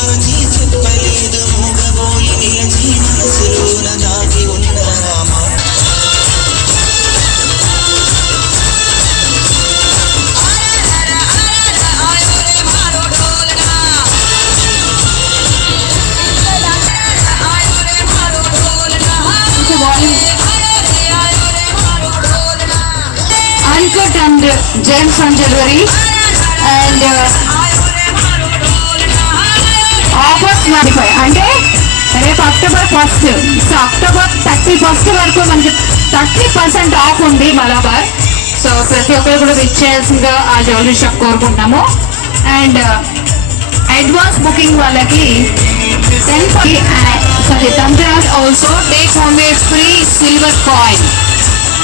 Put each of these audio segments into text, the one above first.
ఎవరిని చెప్పలేదు మూగబోయి నిలచి మనసులోన దాగి ఉన్న Rama Uncut and gems on jewelry and offers 95 అంటే రేపు October 1st so October 31st వరకు మనకి 30% ఆఫ్ ఉంది మలబార్. సో ప్రతి ఒక్కరు కూడా విచ్చేయాల్సిందిగా ఆ జ్యువెలరీ షాప్ కోరుకుంటున్నాము. అండ్ అడ్వాన్స్ బుకింగ్ వాళ్ళకి 10 Dhanteras also take home a free silver coin.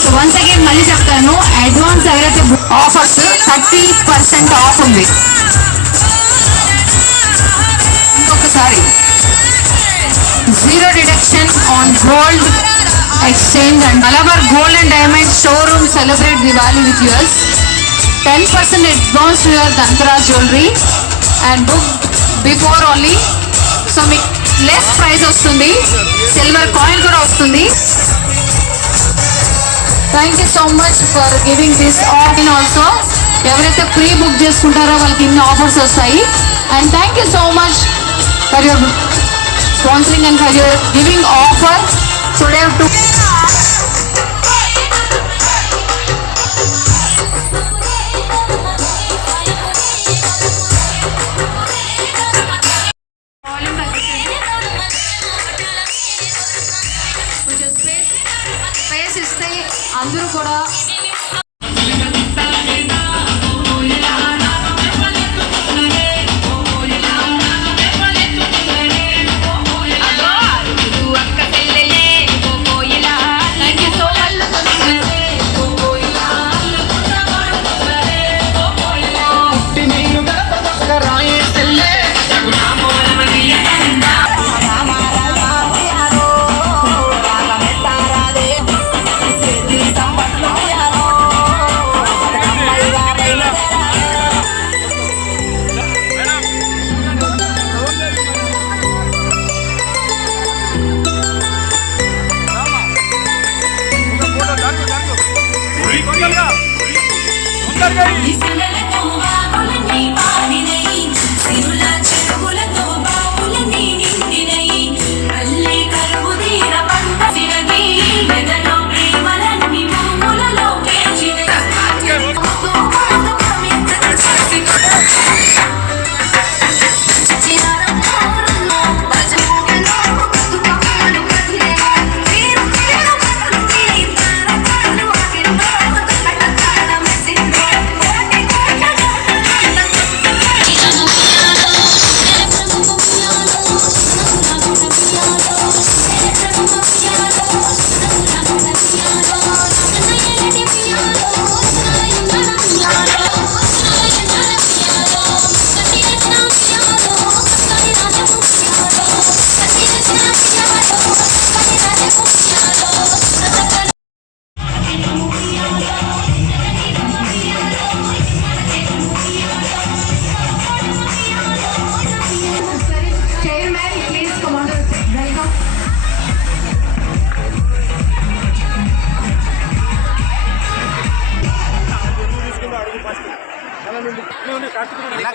So once again మళ్ళీ చెప్తాను, అడ్వాన్స్ ఎవరైతే ఆఫర్స్ 30% ఆఫ్ ఉంది. ఇంకొకసారి 0 deduction on gold exchange and Malabar gold and diamond showroom celebrate Diwali with yours 10% advance to your Dhanteras jewellery and book before only. So మీకు less price వస్తుంది, silver coin కూడా వస్తుంది. Thank you so much for giving this offer. Also ఎవరైతే pre book చేసుకుంటారో వాళ్ళకి ఇన్ని offers వస్తాయి. And thank you so much for your sponsoring and for your giving offer today to space ఇస్తే అందరూ కూడా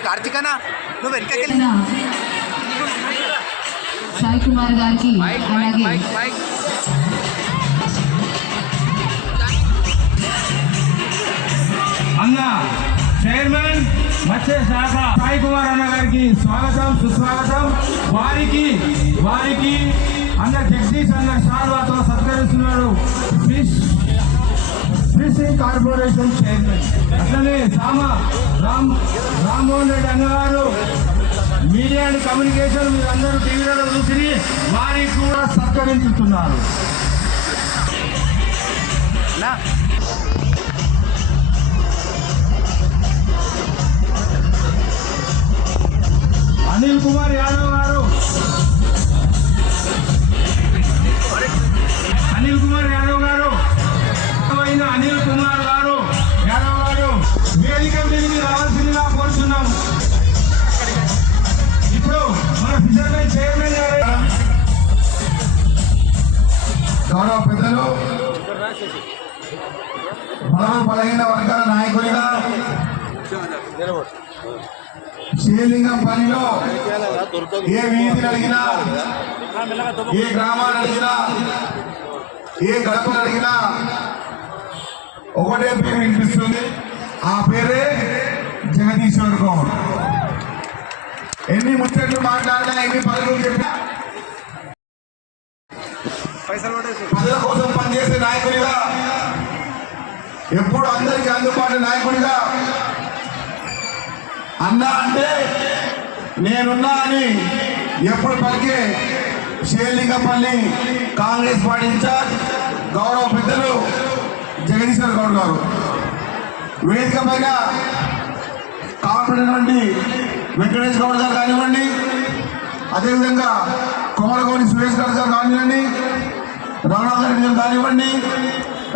కార్తికనా నువ్వు వెనకకి సాయి కుమార్ గారికి అలాగే అన్న చైర్మన్ మత్స్య శాఖ సాయి కుమార్ అన్న గారికి స్వాగతం సుస్వాగతం. వారికి అన్న జగదీష్ అన్న షాల్వాతో సత్కరిస్తున్నాడు ఫిషింగ్ కార్పొరేషన్ చైర్మన్. అట్లనే రామ్మోహన్ రెడ్డి అన్నగారు మీడియా అండ్ కమ్యూనికేషన్ మీరు అందరూ టీవీలలో చూసి వారికి కూడా సత్కరించుతున్నారు. అనిల్ కుమార్ యాదవ్ గారు అనిల్ కుమార్ యాదవ్ గారు వేదిక మీదకి రావాల్సిందిగా కోరుతున్నాం. ఇప్పుడు మన బలహీన వర్గాల నాయకుడిగా శ్రీలింగం పనిలో ఏ వీధిని అడిగినా, ఏ గ్రామాన్ని అడిగినా, ఏ గడపను అడిగినా ఒకటే పేరు వినిపిస్తుంది. ఆ పేరే జగదీశ్వర్ గౌడ్. ఎన్ని ముచ్చట్లు మాట్లాడినా, ఎన్ని పనులు చెప్పినా ప్రజల కోసం పనిచేసే నాయకుడిగా, ఎప్పుడు అందరికీ అందుబాటు నాయకుడిగా, అన్నా అంటే నేనున్నా అని ఎప్పుడు పలికే శ్రీలింగపల్లి కాంగ్రెస్ పార్టీ ఇన్ఛార్జ్ గౌరవ పెద్దలు జగదీశ్వర్ గౌడ్ గారు. వేదిక పైన కాపాడినటువంటి వెంకటేష్ గౌడ్ గారు కానివ్వండి, అదేవిధంగా కొమరగోని సురేష్ గారు కానివ్వండి, రఘునాథ్ రెడ్డి గారు కానివ్వండి,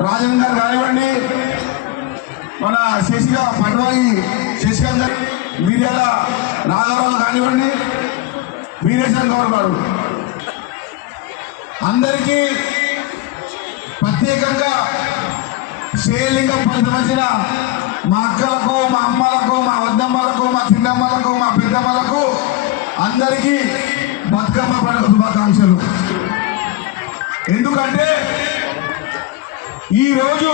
రాజన్ గారు కానివ్వండి, మన పట్వాయి శశికాంత్ గారు, మీడియాల నాగరావు కానివ్వండి, వీరేశ్వర్ గౌడ్ గారు, అందరికీ ప్రత్యేకంగా శ్రీలింగం సంబంధించిన మా అక్కలకు, మా అమ్మలకు, మా వద్దమ్మలకు, మా చిన్నమ్మలకు, మా పెద్దమ్మలకు అందరికీ బతుకమ్మ పండుగ శుభాకాంక్షలు. ఎందుకంటే ఈరోజు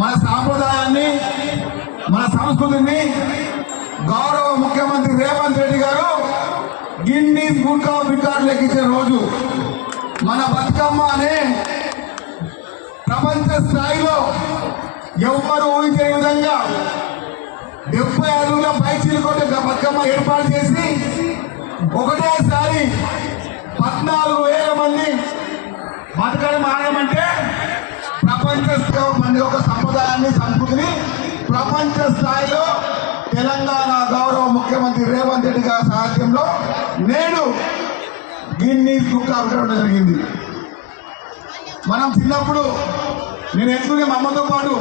మన సాంప్రదాయాన్ని, మన సంస్కృతిని గౌరవ ముఖ్యమంత్రి రేవంత్ రెడ్డి గారు గిన్నీస్ బుక్ ఆఫ్ రికార్డులు ఎక్కించే రోజు. మన బతుకమ్మ అనే ప్రపంచ స్థాయిలో ఎవ్వరు ఊహించే విధంగా 70 అడుగుల పైచీలు కొట్టే బతుకమ్మ ఏర్పాటు చేసి ఒకటేసారి 14,000 మంది బతుకమ్మ ఆడమంటే ప్రపంచ మంది ఒక సంప్రదాయాన్ని, సంస్కృతిని ప్రపంచ స్థాయిలో తెలంగాణ గౌరవ ముఖ్యమంత్రి రేవంత్ రెడ్డి గారి సారథ్యంలో నేడు గిన్నీస్ బుక్ అవ్వడం జరిగింది. మనం చిన్నప్పుడు నేను ఎత్తునే మా అమ్మతో పాటు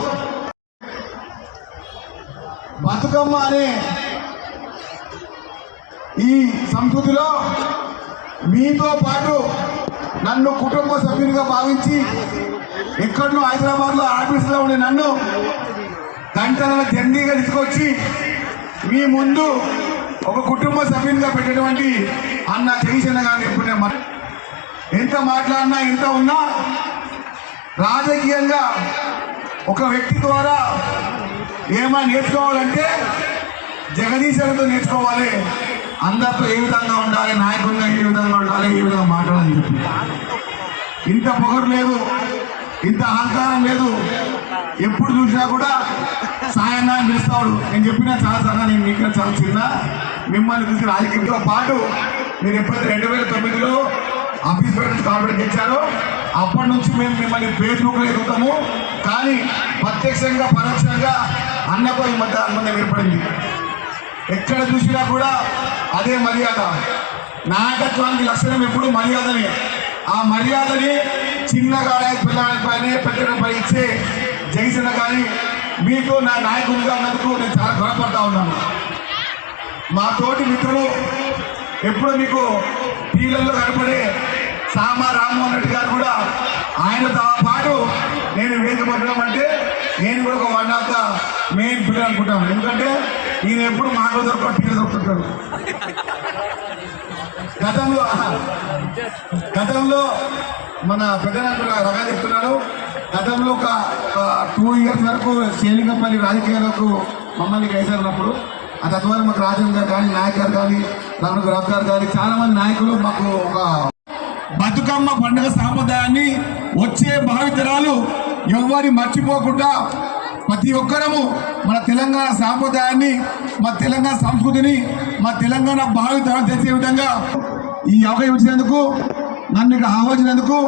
బతుకమ్మ అనే ఈ సంస్కృతిలో మీతో పాటు నన్ను కుటుంబ సభ్యునిగా భావించి ఎక్కడో హైదరాబాద్లో ఆఫీస్లో ఉండే నన్ను గంటల జర్నీగా తీసుకొచ్చి మీ ముందు ఒక కుటుంబ సభ్యునిగా పెట్టినటువంటి అన్న జగదీశన్న గారిని ఎప్పుడు నేను ఎంత మాట్లాడినా, ఎంత ఉన్నా రాజకీయంగా ఒక వ్యక్తి ద్వారా ఏమైనా నేర్చుకోవాలంటే జగదీశ్వరుతో నేర్చుకోవాలి. అందరితో ఏ విధంగా ఉండాలి, నాయకుడిగా ఏ విధంగా ఉండాలి, ఏ విధంగా మాట్లాడాలని చెప్పి. ఇంత పొగరు లేదు, ఇంత అహంకారం లేదు. ఎప్పుడు చూసినా కూడా సాయన్నా పిలుస్తాడు. నేను చెప్పినా చాలా సార్లు, నేను మీకు చాలా చిన్న మిమ్మల్ని చూసి రాజకీయంతో పాటు మీరు ఎప్పుడైతే 2009లో ఆఫీస్ నుంచి కాన్ఫరెన్స్ ఇచ్చారో అప్పటి నుంచి మేము మిమ్మల్ని ఫేస్బుక్లో ఎదుగుతాము. కానీ ప్రత్యక్షంగా పరోక్షంగా అన్నతో ఈ మధ్య అనుబంధం ఏర్పడింది. ఎక్కడ చూసినా కూడా అదే మర్యాద. నాయకత్వానికి లక్షణం ఎప్పుడు మర్యాదని. ఆ మర్యాదని చిన్నగా పిల్లలపైనే పెట్టడంపై ఇచ్చే జగదీశన్న కానీ మీకు నా నాయకుడిగా ఉన్నందుకు నేను చాలా గొడవపడతా ఉన్నాను. మా తోటి మిత్రులు ఎప్పుడు మీకు టీవీలలో కనపడే సామా రామ్మోహన్ రెడ్డి గారు కూడా ఆయనతో పాటు నేను వేదిక పట్టడం అంటే నేను కూడా ఒక 1 ఆఫ్ ద మెయిన్ పిల్లలు అనుకుంటాను. ఎందుకంటే ఈయన ఎప్పుడు మాటలు దొరకడు, టీవీ దొరుకుతుంటాడు. గతంలో మన పెద్దనాయకుడు రగా చెప్తున్నాడు, గతంలో ఒక 2 ఇయర్స్ వరకు శ్రీలింగంపల్లి రాజకీయాలకు మమ్మల్ని వేసారినప్పుడు ఆ తత్వాన్ని మాకు రాజన్ గారు కానీ, నాయక్ గారు కానీ, రఘునాథ్ గారు కానీ చాలామంది నాయకులు మాకు ఒక బతుకమ్మ పండుగ సాంప్రదాయాన్ని వచ్చే భావితరాలు ఎవరి మర్చిపోకుండా ప్రతి ఒక్కరము మన తెలంగాణ సాంప్రదాయాన్ని, మా తెలంగాణ సంస్కృతిని, మా తెలంగాణ భావితరాలు తెచ్చే విధంగా ఈ అవకాశం ఇచ్చినందుకు, నన్ను ఇక్కడ ఆహ్వానించినందుకు,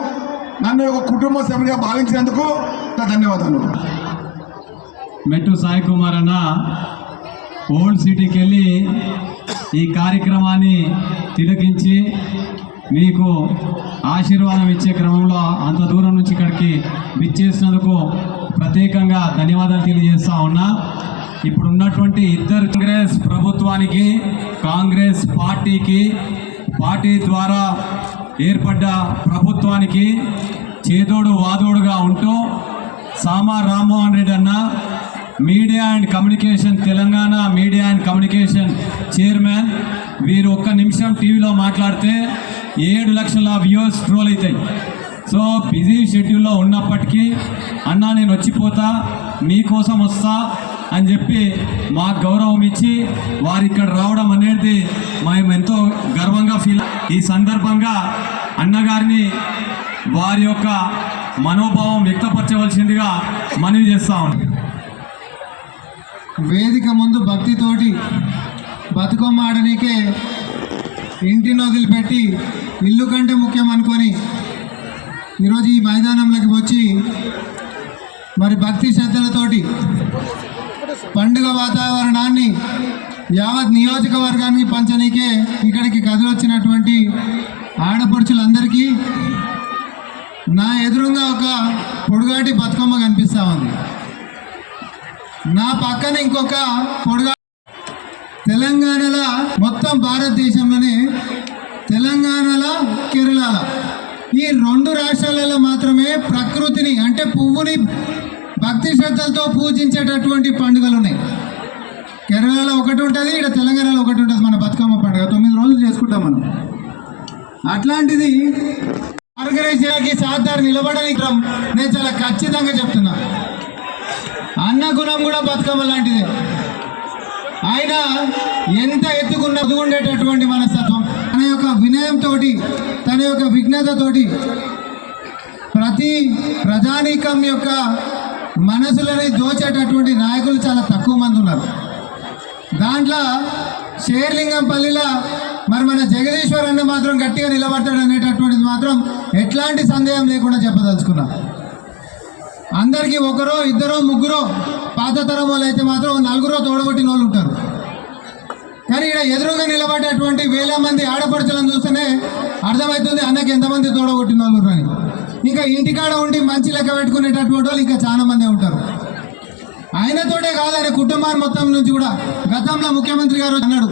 నన్ను ఒక కుటుంబ సభ్యుడిగా భావించినందుకు ధన్యవాదాలు. మెట్టు సాయి కుమార్ అన్న ఓల్డ్ సిటీకి వెళ్ళి ఈ కార్యక్రమాన్ని తిలకించి మీకు ఆశీర్వాదం ఇచ్చే క్రమంలో అంత దూరం నుంచి ఇక్కడికి విచ్చేసినందుకు ప్రత్యేకంగా ధన్యవాదాలు తెలియజేస్తా ఉన్నా. ఇప్పుడు ఉన్నటువంటి ఇద్దరు కాంగ్రెస్ ప్రభుత్వానికి, కాంగ్రెస్ పార్టీ ద్వారా ఏర్పడ్డ ప్రభుత్వానికి చేదోడు వాదోడుగా ఉంటూ సామా రామ్మోహన్ రెడ్డి అన్న media and communication Telangana media and communication chairman, వీరు ఒక్క నిమిషం టీవీలో మాట్లాడితే 7 లక్షల వ్యూస్ స్క్రోల్ అవుతాయి. సో బిజీ షెడ్యూల్లో ఉన్నప్పటికీ అన్న నేను వచ్చిపోతా మీకోసం వస్తా అని చెప్పి మాకు గౌరవం ఇచ్చి వారు ఇక్కడ రావడం అనేది మేము ఎంతో గర్వంగా ఫీల్. ఈ సందర్భంగా అన్నగారిని వారి యొక్క మనోభావం వ్యక్తపరచవలసిందిగా మనవి చేస్తా ఉన్నాం. వేదిక ముందు భక్తితోటి బతుకమ్మ ఆడనీకే ఇంటిని వదిలిపెట్టి ఇల్లు కంటే ముఖ్యం అనుకొని ఈరోజు ఈ మైదానంలోకి వచ్చి మరి భక్తి శ్రద్ధలతోటి పండుగ వాతావరణాన్ని యావత్ నియోజకవర్గానికి పంచనీకే ఇక్కడికి కదిలొచ్చినటువంటి ఆడపడుచులందరికీ నా ఎదురుగా ఒక పొడుగాటి బతుకమ్మ కనిపిస్తూ ఉంది. నా పక్కన ఇంకొక పొడుగా తెలంగాణలో మొత్తం భారతదేశంలోనే తెలంగాణలో కేరళలో ఈ 2 రాష్ట్రాలలో మాత్రమే ప్రకృతిని అంటే పువ్వుని భక్తి శ్రద్ధలతో పూజించేటటువంటి పండుగలు ఉన్నాయి. కేరళలో ఒకటి ఉంటుంది, ఇక్కడ తెలంగాణలో ఒకటి ఉంటుంది. మన బతుకమ్మ పండుగ 9 రోజులు చేసుకుంటాం మనం. అట్లాంటిది ఆర్గనైజ్ చేయడానికి సాధారణ నిలబడడానికి నేను చాలా ఖచ్చితంగా చెప్తున్నా. అన్న గుణం కూడా బతుకమ్మ లాంటిదే. ఆయన ఎంత ఎత్తుకున్నటువంటి మనస్తత్వం, తన యొక్క వినయంతో, తన యొక్క విఘ్నతతోటి ప్రతి ప్రజానీకం యొక్క మనసులని దోచేటటువంటి నాయకులు చాలా తక్కువ మంది ఉన్నారు. దాంట్లో షేర్లింగంపల్లిలో మరి మన జగదీశ్వర్ అన్న మాత్రం గట్టిగా నిలబడతాడు అనేటటువంటిది మాత్రం ఎట్లాంటి సందేహం లేకుండా చెప్పదలుచుకున్నా. అందరికీ 1, 2, 3 పాత తరం వాళ్ళు అయితే మాత్రం 4 తోడగొట్టిన వాళ్ళు ఉంటారు. కానీ ఇక్కడ ఎదురుగా నిలబడేటువంటి వేల మంది ఆడపడుచులను చూస్తేనే అర్థమవుతుంది అన్నకి ఎంతమంది తోడగొట్టిన వాళ్ళు అని. ఇంకా ఇంటికాడ ఉండి మంచి లెక్క పెట్టుకునేటటువంటి వాళ్ళు ఇంకా చాలా మందే ఉంటారు. ఆయనతోటే కాదు, ఆయన కుటుంబాన్ని మొత్తం నుంచి కూడా గతంలో ముఖ్యమంత్రి గారు అన్నాడు,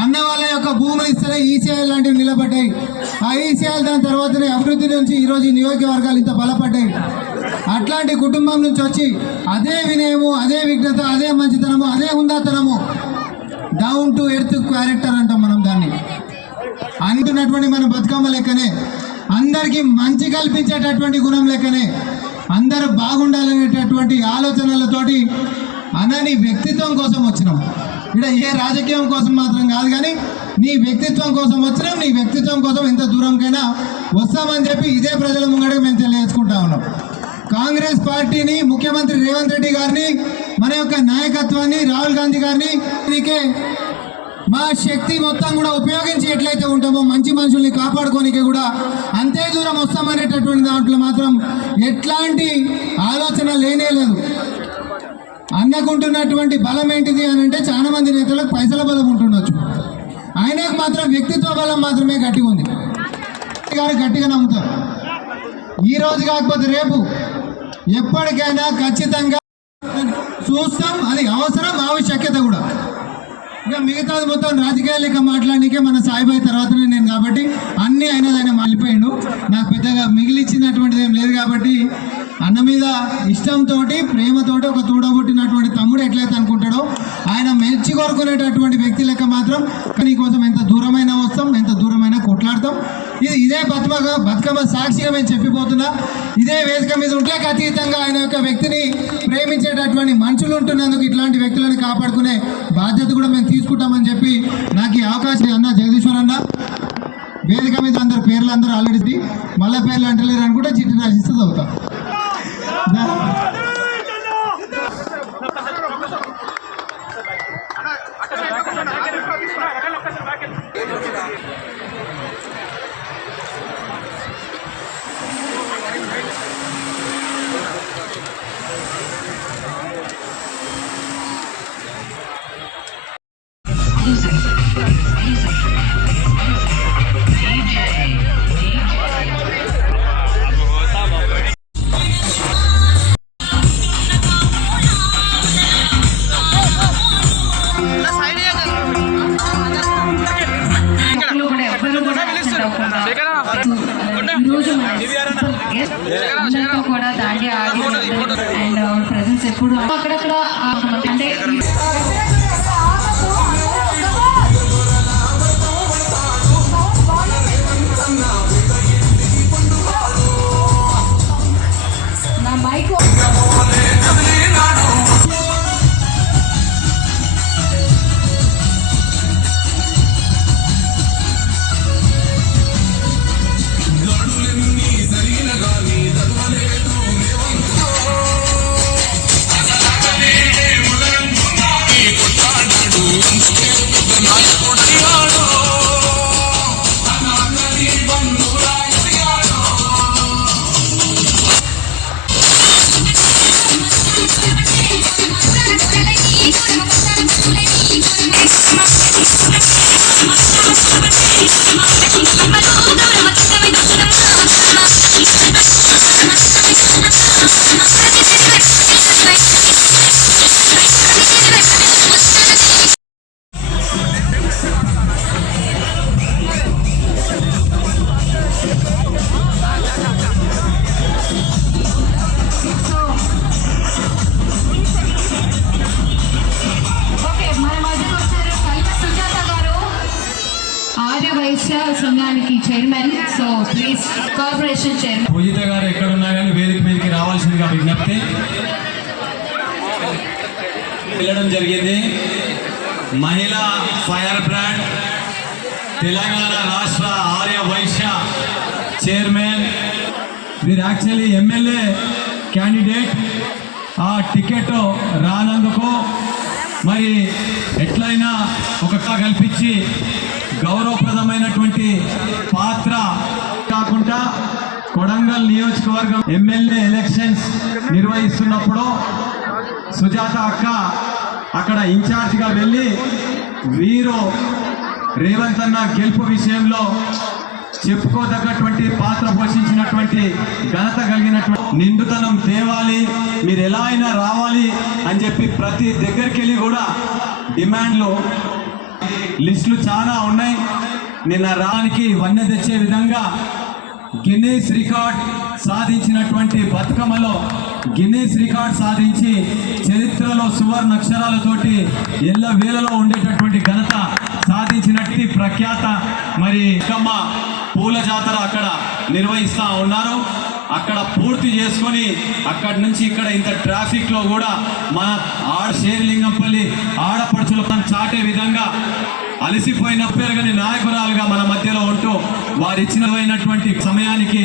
అన్న వాళ్ళ యొక్క భూములు ఇస్తేనే ఈసీఐ లాంటివి నిలబడ్డాయి. ఆ ఈసీఐ దాని తర్వాతనే అభివృద్ధి నుంచి ఈరోజు ఈ నియోజకవర్గాలు ఇంత బలపడ్డాయి. అట్లాంటి కుటుంబం నుంచి వచ్చి అదే వినయము, అదే విఘ్నత, అదే మంచితనము, అదే హుందాతనము, డౌన్ టు ఎర్త్ క్యారెక్టర్ అంటాం మనం దాన్ని. అంటున్నటువంటి మన బతుకమ్మ లెక్కనే అందరికీ మంచి కల్పించేటటువంటి గుణం లెక్కనే అందరూ బాగుండాలనేటటువంటి ఆలోచనలతోటి అనని వ్యక్తిత్వం కోసం వచ్చినాం. ఇక్కడ ఏ రాజకీయం కోసం మాత్రం కాదు, కానీ నీ వ్యక్తిత్వం కోసం వచ్చినాం. నీ వ్యక్తిత్వం కోసం ఎంత దూరంకైనా వస్తామని చెప్పి ఇదే ప్రజల ముంగడికి మేము తెలియజేసుకుంటా ఉన్నాం. కాంగ్రెస్ పార్టీని, ముఖ్యమంత్రి రేవంత్ రెడ్డి గారిని, మన యొక్క నాయకత్వాన్ని, రాహుల్ గాంధీ గారిని మా శక్తి మొత్తం కూడా ఉపయోగించి ఎట్లయితే ఉంటామో మంచి మనుషుల్ని కాపాడుకోనికే కూడా అంతే దూరం వస్తామనేటటువంటి దాంట్లో మాత్రం ఎట్లాంటి ఆలోచన లేనే లేదు. అన్నకుంటున్నటువంటి బలం ఏంటిది అని అంటే చాలా మంది నేతలకు పైసల బలం ఉంటుండొచ్చు, ఆయనకు మాత్రం వ్యక్తిత్వ బలం మాత్రమే గట్టిగా ఉంది. గారు గట్టిగా నమ్ముతారు. ఈ రోజు కాకపోతే రేపు ఎప్పటికైనా ఖచ్చితంగా చూస్తాం. అది అవసరం, ఆవశ్యకత కూడా. ఇక మిగతాది మొత్తం రాజకీయాలు ఇక మాట్లాడడానికే మన సాయిబాయి తర్వాతనే నేను కాబట్టి అన్నీ ఆయన మళ్ళీపోయిండు. నాకు పెద్దగా మిగిలిచ్చినటువంటిది ఏం లేదు కాబట్టి అన్న మీద ఇష్టంతో, ప్రేమతోటి ఒక తోడబుట్టినటువంటి తమ్ముడు ఎట్లయితే అనుకుంటాడో ఆయన మెచ్చి కోరుకునేటటువంటి వ్యక్తి లెక్క మాత్రం నీకోసం ఎంత దూరమైనా వస్తాం, ఎంత దూరమైనా కొట్లాడతాం. ఇదే బతుకమ్మ సాక్షిగా మేము చెప్పిపోతున్నా. ఇదే వేదిక మీద ఉంటే అతీతంగా ఆయన యొక్క వ్యక్తిని ప్రేమించేటటువంటి మనుషులు ఉంటున్నందుకు ఇట్లాంటి వ్యక్తులను కాపాడుకునే బాధ్యత కూడా మేము తీసుకుంటామని చెప్పి నాకు ఈ అవకాశం అన్న జగదీశ్వర్ అన్న. వేదిక మీద అందరు పేర్లు అందరూ ఆల్రెడీ మళ్ళీ పేర్లు అంటలేరు అనుకుంటే చిట్టి రాసిస్తే చదువుతాం. ప్లేయర్ అందరితో కూడా దాండియా ఆడి అండ్ అవర్ ప్రెజెన్స్ ఎప్పుడు అక్కడక్కడ అంటే నా మైక్ వైశ్య సంఘానికి chairman. So please corporation chairman Pujitha గారు ఎక్కడున్నా కానీ వేదిక మీదకి రావాల్సిందిగా విజ్ఞప్తి. వెళ్ళడం జరిగింది. మహిళా ఫైర్ బ్రాండ్ తెలంగాణ రాష్ట్ర ఆర్య వైశ్య చైర్మన్. మీరు యాక్చువల్లీ ఎమ్మెల్యే క్యాండిడేట్. ఆ టికెట్ రానందుకు మరి ఎట్లయినా ఒక కల్పించి గౌరవప్రదమైనటువంటి పాత్ర కాకుండా కొడంగల్ నియోజకవర్గం ఎమ్మెల్యే ఎలక్షన్స్ నిర్వహిస్తున్నప్పుడు సుజాత అక్క అక్కడ ఇన్ఛార్జ్గా వెళ్ళి వీరు రేవంత్ అన్న గెలుపు విషయంలో చెప్పుకోదగ్గటువంటి పాత్ర పోషించినటువంటి ఘనత కలిగినటువంటి నిండుతనం తేవాలి, మీరు ఎలా అయినా రావాలి అని చెప్పి ప్రతి దగ్గరికి వెళ్ళి కూడా డిమాండ్లు లిస్టులు చాలా ఉన్నాయి. నిన్న రానికి వన్నె తెచ్చే విధంగా గిన్నీస్ రికార్డ్ సాధించినటువంటి బతుకమ్మలో గిన్నీస్ రికార్డ్ సాధించి చరిత్రలో సువర్ణ అక్షరాలతోటి ఎల్ల వేలలో ఉండేటటువంటి ఘనత సాధించినట్టు ప్రఖ్యాత మరి బతుకమ్మ పూల జాతర అక్కడ నిర్వహిస్తూ ఉన్నారు. అక్కడ పూర్తి చేసుకొని అక్కడి నుంచి ఇక్కడ ఇంత ట్రాఫిక్ లో కూడా మన శేరిలింగంపల్లి ఆడపడుచులకు చాటే విధంగా అలసిపోయిన పెరగని నాయకురాలుగా మన మధ్యలో ఉంటూ వారు ఇచ్చినటువంటి సమయానికి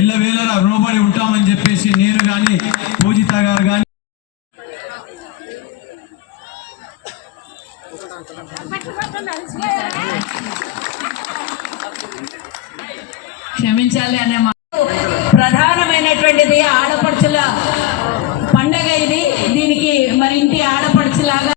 ఎల్లవేళలా రుణపడి ఉంటామని చెప్పేసి నేను కానీ పూజిత గారు కానీ క్షమించాలి అనే ప్రధానమైనటువంటిది ఆడపడుచుల పండగ ఇది. దీనికి మరి ఇంటి ఆడపడుచులాగా